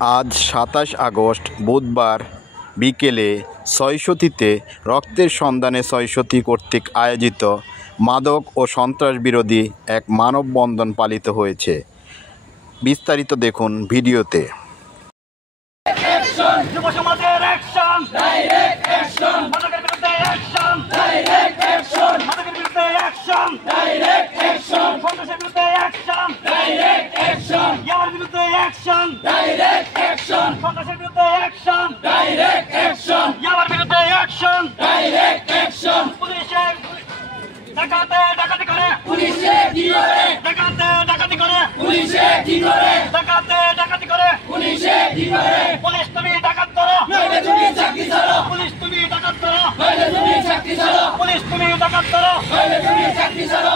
আজ ২৭ আগস্ট বুধবার বিকেলে ছয়শতীতে রক্তের সন্ধানে ছয়শতী কর্তৃক আয়োজিত মাদক ও সন্ত্রাস বিরোধী এক মানববন্ধন পালিত হয়েছে। বিস্তারিত দেখুন ভিডিওতে। যুব সমাজের অ্যাকশন, ডাইরেক্ট অ্যাকশন, মাদকের বিরুদ্ধে অ্যাকশন, ডাইরেক্ট অ্যাকশন, মাদকের বিরুদ্ধে অ্যাকশন, ডাইরেক্ট অ্যাকশন, সন্ত্রাসের বিরুদ্ধে অ্যাকশন, ডাইরেক্ট অ্যাকশন, ইয়াবার বিরুদ্ধে অ্যাকশন, ডাইরেক্ট অ্যাকশন, সন্ত্রাসের বিরুদ্ধে অ্যাকশন, ডাইরেক্ট অ্যাকশন, ইয়াবার বিরুদ্ধে অ্যাকশন, ডাইরেক্ট অ্যাকশন। পুলিশের ডাকাতি করে, পুলিশে কি করে, ডাকাতি করে, পুলিশে কি করে, ডাকাতি করে, পুলিশে কি করে। পুলিশ তুমি ডাকাত করো, নইলে তুমি চাকরি ছাড়ো। পুলিশ তুমি ডাকাত করো, নইলে তুমি চাকরি ছাড়ো। পুলিশ তুমি ডাকাত করো, নইলে তুমি চাকরি ছাড়ো।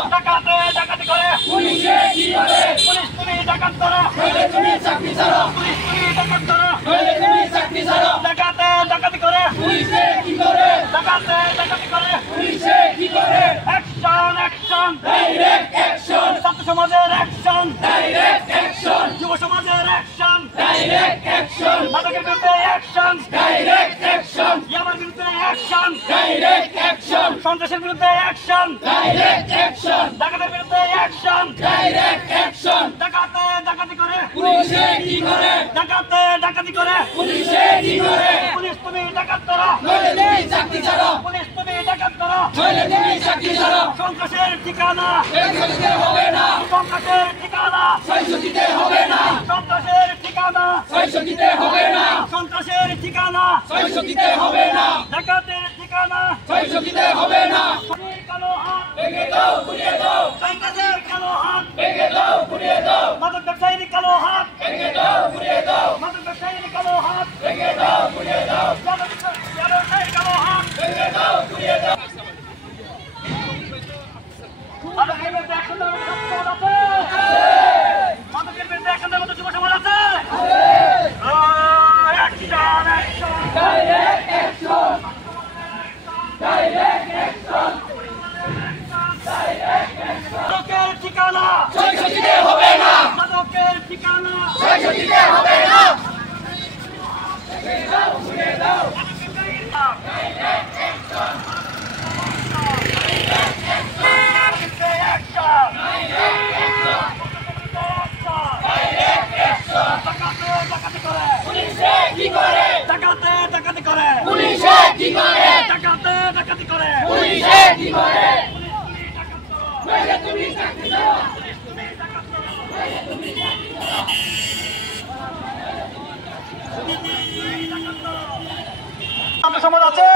ডাকাতি করে, পুলিশে কি করে, পুলিশ তুমি ডাকাত করো, নইলে তুমি চাকরি ছাড়ো। পুলিশ তুমি ডাকাত করো, নইলে তুমি চাকরি ছাড়ো। ডাকাতি করে, পুলিশে কি করে, ডাকাতি করে, পুলিশে কি করে। অ্যাকশন, অ্যাকশন, ডাইরেক্ট অ্যাকশন, ছাত্র সমাজের অ্যাকশন, ডাইরেক্ট অ্যাকশন, যুব সমাজের অ্যাকশন, ডাইরেক্ট অ্যাকশন, মাদকের বিরুদ্ধে অ্যাকশন, ডাইরেক্ট অ্যাকশন, ইয়াবার বিরুদ্ধে অ্যাকশন, ডাইরেক্ট অ্যাকশন, সন্ত্রাসের বিরুদ্ধে অ্যাকশন, ডাইরেক্ট অ্যাকশন, ডাকাতের বিরুদ্ধে অ্যাকশন, ডাইরেক্ট অ্যাকশন। ডাকাতি করে, পুলিশে কি করে, ডাকাতি করে, পুলিশে কি করে। পুলিশ তুমি ডাকাত করো, নইলে তুমি চাকরি ছাড়ো। পুলিশ তুমি ডাকাত করো, নইলে তুমি চাকরি ছাড়ো। সন্ত্রাসের ঠিকানা ছয়শতীতে হবে না, সন্ত্রাসের ঠিকানা ছয়শতীতে হবে না, সন্ত্রাসের ঠিকানা ছয়শতীতে হবে না, সন্ত্রাসের ঠিকানা ছয়শতীতে হবে না, ডাকাতের ঠিকানা ছয়শতীতে হবে না। কালো হাত ভেঙে দাও, ঘুরিয়ে দাও, সন্ত্রাসের কালো হাত ভেঙে দাও, ঘুরিয়ে দাও, মাদক ব্যবসায়ীর কালো হাত ভেঙে দাও, ঘুরিয়ে দাও, মাদক ব্যবসায়ীর কালো হাত ভেঙে দাও, ঘুরিয়ে দাও, মাদক ব্যবসায়ীর কালো হাত ভেঙে দাও, ঘুরিয়ে দাও। মাদকের বিরুদ্ধে অ্যাকশন নেওয়ার মতো যুব সমাজ আছে? মাদকের বিরুদ্ধে অ্যাকশন নেওয়ার মতো যুব সমাজ আছে? Action, action, direct action, direct action, direct action. মাদকের ঠিকানা ছয়শতীতে হবে না, মাদকের ঠিকানা ছয়শতীতে হবে না। ভেঙে দাও, ঘুরিয়ে দাও, ডাইরেক্ট অ্যাকশন, ডাকাতি করে, পুলিশে কি করে, ডাকাতি করে, পুলিশে কি করে, ডাকাতি করে, পুলিশে কি করে। নইলে তুমি চাকরি ছাড়ো। পুলিশ তুমি ডাকাত করো, নইলে তুমি চাকরি ছাড়ো। ছাত্র সমাজ আছে?